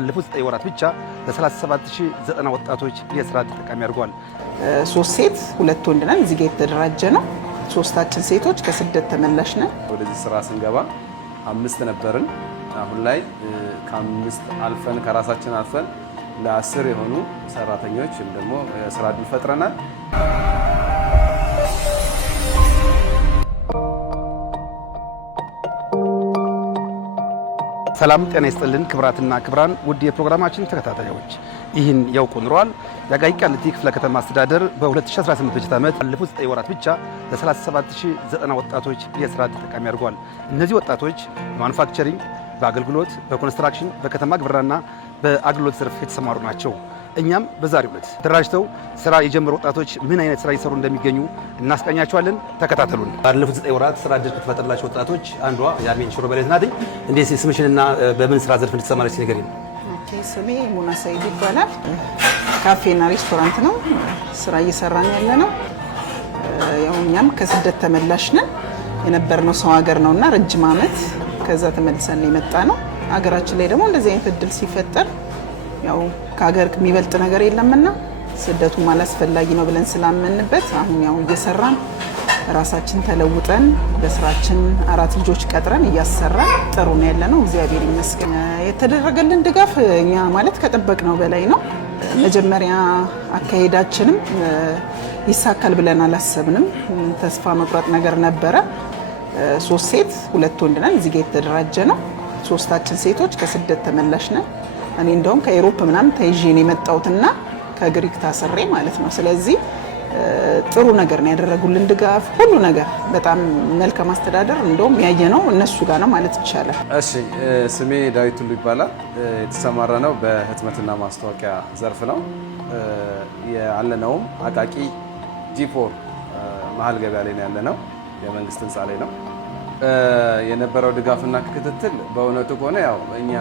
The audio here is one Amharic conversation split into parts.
ባለፉት 9 ወራት ብቻ ለ37090 ወጣቶች የስራ ዕድል ተጠቃሚ አድርጓል። 3 ሴት 2 ወንድ ነን። እዚህ ጋር የተደራጀ ነው። 3ታችን ሴቶች ከስደት ተመላሽ ነን። ወደዚህ ስራ ስንገባ 5 ነበርን። አሁን ላይ ከ5 አልፈን ከራሳችን አልፈን ለ10 የሆኑ ሰራተኞች ወይም ደግሞ የስራ ዕድል ፈጥረናል። ሰላም ጤና ይስጥልን ክብራትና ክብራን ውድ የፕሮግራማችን ተከታታዮች፣ ይህን ያውቁ ኑሯል። የአቃቂ ቃሊቲ ክፍለ ከተማ አስተዳደር በ2018 በጀት ዓመት ባለፉት 9 ወራት ብቻ ለ37090 ወጣቶች የስራ ዕድል ተጠቃሚ አድርጓል። እነዚህ ወጣቶች በማኑፋክቸሪንግ፣ በአገልግሎት፣ በኮንስትራክሽን፣ በከተማ ግብርና በአገልግሎት ዘርፍ የተሰማሩ ናቸው። እኛም በዛሬው ዕለት ተደራጅተው ስራ የጀመሩ ወጣቶች ምን አይነት ስራ እየሰሩ እንደሚገኙ እናስቃኛቸዋለን። ተከታተሉን። ባለፉት 9 ወራት ስራ ዕድል ከተፈጠረላቸው ወጣቶች አንዷ ያርሜን ሽሮበሌት ናት። እንዴት ስምሽንና በምን ስራ ዘርፍ እንድትሰማረች ንገሪኝ። ኦኬ፣ ስሜ ሙና ሰይድ ይባላል። ካፌና ሬስቶራንት ነው ስራ እየሰራን ያለ ነው። ያው እኛም ከስደት ተመላሽ ነን። የነበርነው ሰው ሀገር ነውና ረጅም ዓመት ከዛ ተመልሰን የመጣ ነው። ሀገራችን ላይ ደግሞ እንደዚህ አይነት እድል ሲፈጠር ያው ከሀገር የሚበልጥ ነገር የለምና ስደቱ አላስፈላጊ ነው ብለን ስላመንበት አሁን ያው እየሰራን ራሳችን ተለውጠን በስራችን 4 ልጆች ቀጥረን እያሰራን ጥሩ ነው ያለነው። እግዚአብሔር ይመስገን። የተደረገልን ድጋፍ እኛ ማለት ከጠበቅነው በላይ ነው። መጀመሪያ አካሄዳችንም ይሳካል ብለን አላሰብንም። ተስፋ መቁረጥ ነገር ነበረ። 3 ሴት 2 ወንድ ነን። እዚህ ጋር የተደራጀ ነው። 3ታችን ሴቶች ከስደት ተመላሽ ነን። እኔ እንደውም ከአውሮፓ ምናምን ተይዤ ነው የመጣሁትና ከግሪክ ታሰሬ ማለት ነው። ስለዚህ ጥሩ ነገር ነው ያደረጉልን ድጋፍ፣ ሁሉ ነገር በጣም መልካም አስተዳደር እንደውም ያየነው እነሱ ጋር ነው ማለት ይቻላል። እሺ፣ ስሜ ዳዊት ሁሉ ይባላል። የተሰማራ ነው በህትመትና ማስታወቂያ ዘርፍ ነው ያለነውም አቃቂ G4 መሀል ገበያ ላይ ነው ያለነው፣ የመንግስት ህንፃ ላይ ነው። የነበረው ድጋፍና ክትትል በእውነቱ ከሆነ ያው እኛ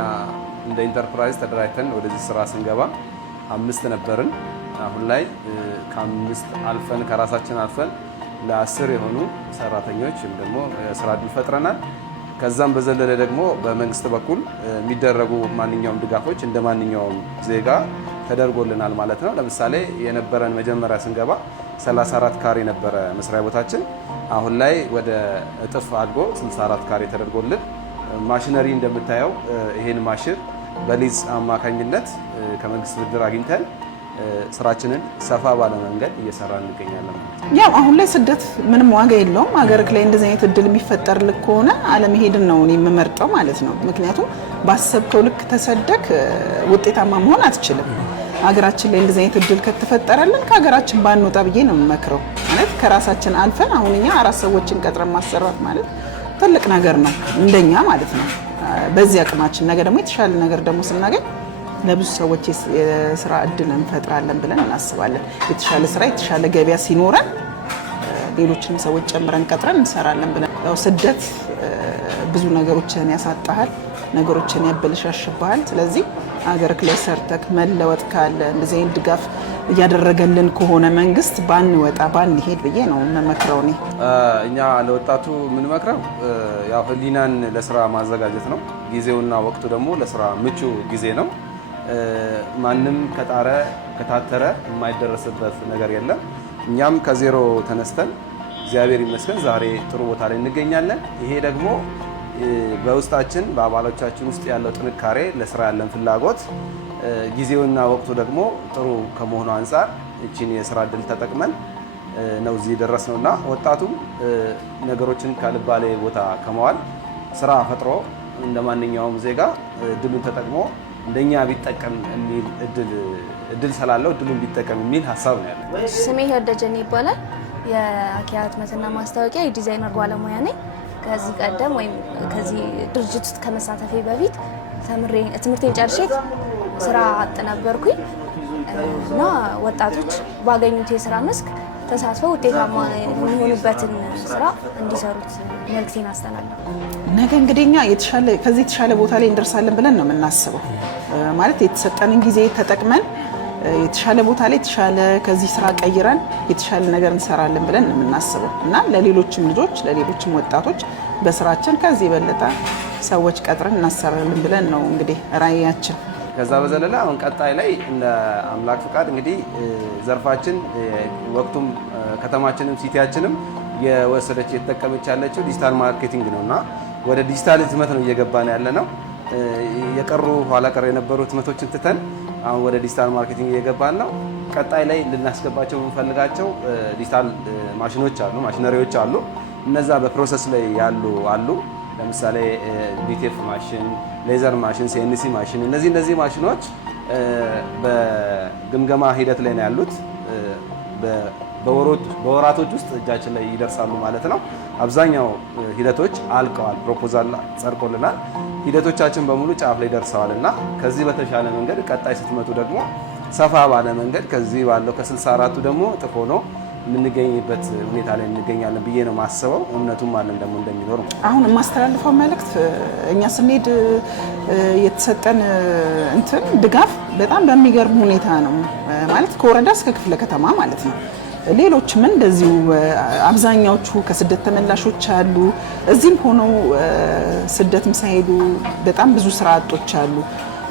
እንደ ኢንተርፕራይዝ ተደራጅተን ወደዚህ ስራ ስንገባ 5 ነበርን። አሁን ላይ ከ5 አልፈን ከራሳችን አልፈን ለ10 የሆኑ ሰራተኞች ወይም ደግሞ የስራ ዕድል ፈጥረናል። ከዛም በዘለለ ደግሞ በመንግስት በኩል የሚደረጉ ማንኛውም ድጋፎች እንደ ማንኛውም ዜጋ ተደርጎልናል ማለት ነው። ለምሳሌ የነበረን መጀመሪያ ስንገባ 34 ካሬ ነበረ መስሪያ ቦታችን። አሁን ላይ ወደ እጥፍ አድጎ 64 ካሬ ተደርጎልን ማሽነሪ እንደምታየው ይሄን ማሽን በሊዝ አማካኝነት ከመንግስት ብድር አግኝተን ስራችንን ሰፋ ባለ መንገድ እየሰራን እንገኛለን። ያው አሁን ላይ ስደት ምንም ዋጋ የለውም። ሀገርክ ላይ እንደዚህ አይነት እድል የሚፈጠርልክ ከሆነ አለመሄድን ነው እኔ የምመርጠው ማለት ነው። ምክንያቱም ባሰብከው ልክ ተሰደክ ውጤታማ መሆን አትችልም። ሀገራችን ላይ እንደዚህ አይነት እድል ከተፈጠረልን ከሀገራችን ባንወጣ ብዬ ነው የምመክረው። ማለት ከራሳችን አልፈን አሁን እኛ 4 ሰዎችን ቀጥረን ማሰራት ማለት ትልቅ ነገር ነው እንደኛ ማለት ነው። በዚህ አቅማችን ነገ ደግሞ የተሻለ ነገር ደግሞ ስናገኝ ለብዙ ሰዎች የስራ ዕድል እንፈጥራለን ብለን እናስባለን። የተሻለ ስራ የተሻለ ገበያ ሲኖረን ሌሎችንም ሰዎች ጨምረን ቀጥረን እንሰራለን ብለን። ያው ስደት ብዙ ነገሮችን ያሳጣሃል፣ ነገሮችን ያበለሻሽብሃል። ስለዚህ ሀገርክ ላይ ሰርተክ መለወጥ ካለ እንደዚህ አይነት ድጋፍ እያደረገልን ከሆነ መንግስት ባንወጣ ባንሄድ ብዬ ነው የምመክረው። እኛ ለወጣቱ የምንመክረው ያው ህሊናን ለስራ ማዘጋጀት ነው። ጊዜውና ወቅቱ ደግሞ ለስራ ምቹ ጊዜ ነው። ማንም ከጣረ ከታተረ የማይደረስበት ነገር የለም። እኛም ከዜሮ ተነስተን እግዚአብሔር ይመስገን ዛሬ ጥሩ ቦታ ላይ እንገኛለን። ይሄ ደግሞ በውስጣችን በአባሎቻችን ውስጥ ያለው ጥንካሬ፣ ለስራ ያለን ፍላጎት፣ ጊዜውና ወቅቱ ደግሞ ጥሩ ከመሆኑ አንጻር እቺን የስራ ዕድል ተጠቅመን ነው እዚህ ደረስነውና ወጣቱም ነገሮችን ካልባሌ ቦታ ከመዋል ስራ ፈጥሮ እንደማንኛውም ዜጋ እድሉን ተጠቅሞ እንደኛ ቢጠቀም የሚል እድል ስላለው እድሉን ቢጠቀም የሚል ሀሳብ ነው ያለው። ስሜ ህደጀኔ ይባላል። የአኪያ ህትመትና ማስታወቂያ የዲዛይነር ባለሙያ ነኝ። ከዚህ ቀደም ወይም ከዚህ ድርጅት ውስጥ ከመሳተፌ በፊት ትምህርቴን ጨርሼ ስራ አጥ ነበርኩኝ እና ወጣቶች ባገኙት የስራ መስክ ተሳትፈው ውጤታማ የሚሆኑበትን ስራ እንዲሰሩት መልእክቴን አስተላልፋለሁ። ነገ እንግዲህ እኛ ከዚህ የተሻለ ቦታ ላይ እንደርሳለን ብለን ነው የምናስበው። ማለት የተሰጠንን ጊዜ ተጠቅመን የተሻለ ቦታ ላይ የተሻለ ከዚህ ስራ ቀይረን የተሻለ ነገር እንሰራለን ብለን ነው የምናስበው እና ለሌሎችም ልጆች ለሌሎችም ወጣቶች በስራችን ከዚህ የበለጠ ሰዎች ቀጥረን እናሰራለን ብለን ነው እንግዲህ ራዕያችን። ከዛ በዘለለ አሁን ቀጣይ ላይ እንደ አምላክ ፍቃድ እንግዲህ ዘርፋችን ወቅቱም ከተማችንም ሲቲያችንም የወሰደች የተጠቀመች ያለችው ዲጂታል ማርኬቲንግ ነውና ወደ ዲጂታል ህትመት ነው እየገባን ያለ ነው። የቀሩ ኋላ ቀር የነበሩ ህትመቶችን ትተን አሁን ወደ ዲጂታል ማርኬቲንግ እየገባን ነው። ቀጣይ ላይ ልናስገባቸው የምንፈልጋቸው ዲጂታል ማሽነሪዎች አሉ። እነዛ በፕሮሰስ ላይ ያሉ አሉ። ለምሳሌ ቢቲኤፍ ማሽን፣ ሌዘር ማሽን፣ ሲኤንሲ ማሽን እነዚህ ማሽኖች በግምገማ ሂደት ላይ ነው ያሉት። በወራቶች ውስጥ እጃችን ላይ ይደርሳሉ ማለት ነው። አብዛኛው ሂደቶች አልቀዋል። ፕሮፖዛል ጸድቆልናል። ሂደቶቻችን በሙሉ ጫፍ ላይ ደርሰዋል እና ከዚህ በተሻለ መንገድ ቀጣይ ስትመጡ ደግሞ ሰፋ ባለ መንገድ ከዚህ ባለው ከ64ቱ ደግሞ እጥፍ ሆኖ የምንገኝበት ሁኔታ ላይ እንገኛለን ብዬ ነው ማስበው። እምነቱም አለን ደግሞ እንደሚኖር። አሁን የማስተላልፈው መልእክት እኛ ስንሄድ የተሰጠን ድጋፍ በጣም በሚገርም ሁኔታ ነው ማለት ከወረዳ እስከ ክፍለ ከተማ ማለት ነው። ሌሎችም እንደዚሁ አብዛኛዎቹ ከስደት ተመላሾች አሉ። እዚህም ሆነው ስደትም ሳይሄዱ በጣም ብዙ ስራ አጦች አሉ።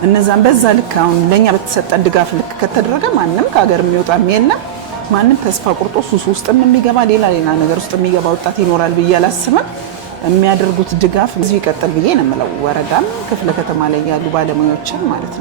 እነዛም በዛ ልክ አሁን ለኛ በተሰጠን ድጋፍ ልክ ከተደረገ ማንም ከሀገር የሚወጣም የለም። ማንም ተስፋ ቆርጦ ሱስ ውስጥም የሚገባ ሌላ ነገር ውስጥ የሚገባ ወጣት ይኖራል ብዬ አላስብም። የሚያደርጉት ድጋፍ እዚሁ ይቀጥል ብዬ ነው የምለው። ወረዳም ክፍለ ከተማ ላይ ያሉ ባለሙያዎችን ማለት ነው።